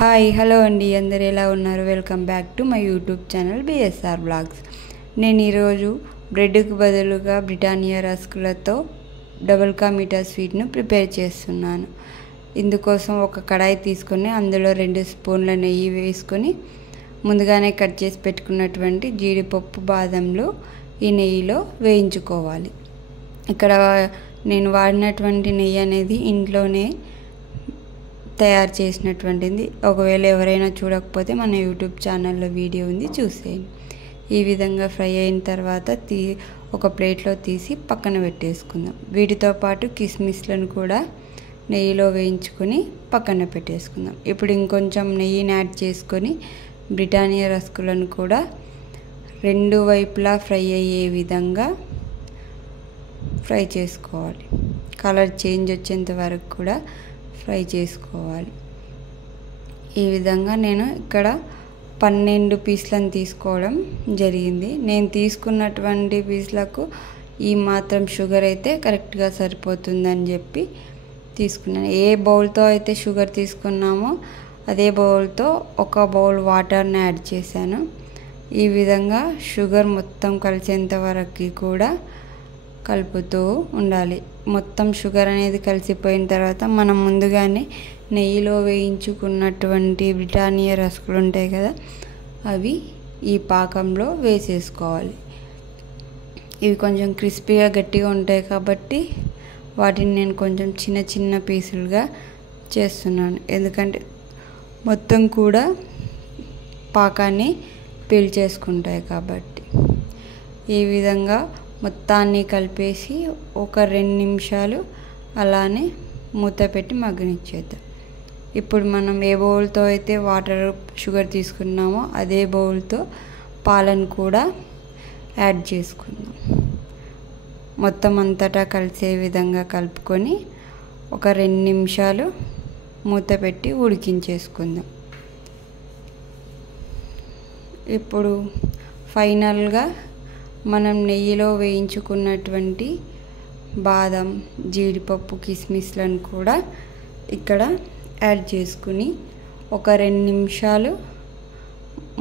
Hi hello అండి, అందరు ఎలా ఉన్నారు? Welcome back to my YouTube channel BSR blogs. నేను ఈరోజు బ్రెడ్కి బదులుగా Britannia రస్కులతో double ka meetha స్వీట్ను prepare చేస్తున్నాను. ఇందుకోసం ఒక కడాయి తీసుకొని అందులో 2 స్పూన్ల నెయ్యి వేసుకొని ముందుగానే కట్ చేసి పెట్టుకున్నటువంటి జీడిపప్పు బాదంలు ఈ నెయ్యిలో వేయించుకోవాలి. ఇక్కడ నేను వాడినటువంటి నెయ్యి అనేది ఇంట్లోనే తయారు చేసినటువంటిది. ఒకవేళ ఎవరైనా చూడకపోతే మన యూట్యూబ్ ఛానల్లో వీడియో ఉంది, చూసేయండి. ఈ విధంగా ఫ్రై అయిన తర్వాత ఒక ప్లేట్లో తీసి పక్కన పెట్టేసుకుందాం. వీటితో పాటు కిస్మిస్లను కూడా నెయ్యిలో వేయించుకొని పక్కన పెట్టేసుకుందాం. ఇప్పుడు ఇంకొంచెం నెయ్యిని యాడ్ చేసుకొని బ్రిటానియా రస్కులను కూడా 2 వైపులా ఫ్రై అయ్యే విధంగా ఫ్రై చేసుకోవాలి. కలర్ చేంజ్ వచ్చేంత వరకు కూడా ఫ్రై చేసుకోవాలి. ఈ విధంగా నేను ఇక్కడ 12 పీసులను తీసుకోవడం జరిగింది. నేను తీసుకున్నటువంటి పీసులకు ఈ మాత్రం షుగర్ అయితే కరెక్ట్గా సరిపోతుందని చెప్పి తీసుకున్నాను. ఏ బౌల్తో అయితే షుగర్ తీసుకున్నామో అదే బౌల్తో ఒక బౌల్ వాటర్ని యాడ్ చేశాను. ఈ విధంగా షుగర్ మొత్తం కలిసేంత వరకు కూడా కలుపుతూ ఉండాలి. మొత్తం షుగర్ అనేది కలిసిపోయిన తర్వాత మనం ముందుగానే నెయ్యిలో వేయించుకున్నటువంటి బ్రిటానియా రస్కులు ఉంటాయి కదా, అవి ఈ పాకంలో వేసేసుకోవాలి. ఇవి కొంచెం క్రిస్పీగా గట్టిగా ఉంటాయి కాబట్టి వాటిని నేను కొంచెం చిన్న చిన్న పీసులుగా చేస్తున్నాను. ఎందుకంటే మొత్తం కూడా పాకాన్ని పీల్చేసుకుంటాయి కాబట్టి. ఈ విధంగా మొత్తాన్ని కలిపేసి ఒక 2 నిమిషాలు అలానే మూత పెట్టి మగ్గనిచ్చేద్దాం. ఇప్పుడు మనం ఏ బౌల్తో అయితే షుగర్ తీసుకున్నామో అదే బౌల్తో పాలను కూడా యాడ్ చేసుకుందాం. మొత్తం అంతటా కలిసే విధంగా కలుపుకొని ఒక 2 నిమిషాలు మూత పెట్టి ఉడికించేసుకుందాం. ఇప్పుడు ఫైనల్గా మనం నెయ్యిలో వేయించుకున్నటువంటి బాదం, జీడిపప్పు, కిస్మిస్లను కూడా ఇక్కడ యాడ్ చేసుకుని ఒక 2 నిమిషాలు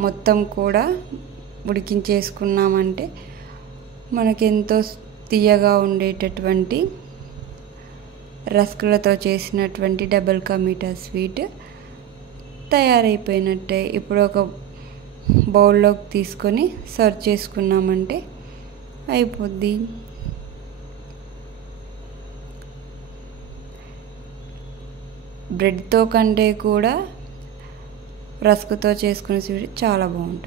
మొత్తం కూడా ఉడికించేసుకున్నామంటే మనకెంతో తీయగా ఉండేటటువంటి రస్కులతో చేసినటువంటి డబుల్ కా మీఠా స్వీట్ తయారైపోయినట్టే. ఇప్పుడు ఒక బౌల్లోకి తీసుకొని సర్వ్ చేసుకున్నామంటే అయిపోద్ది. బ్రెడ్తో కంటే కూడా రస్కుతో చేసుకునే స్వీట్ చాలా బాగుంటుంది.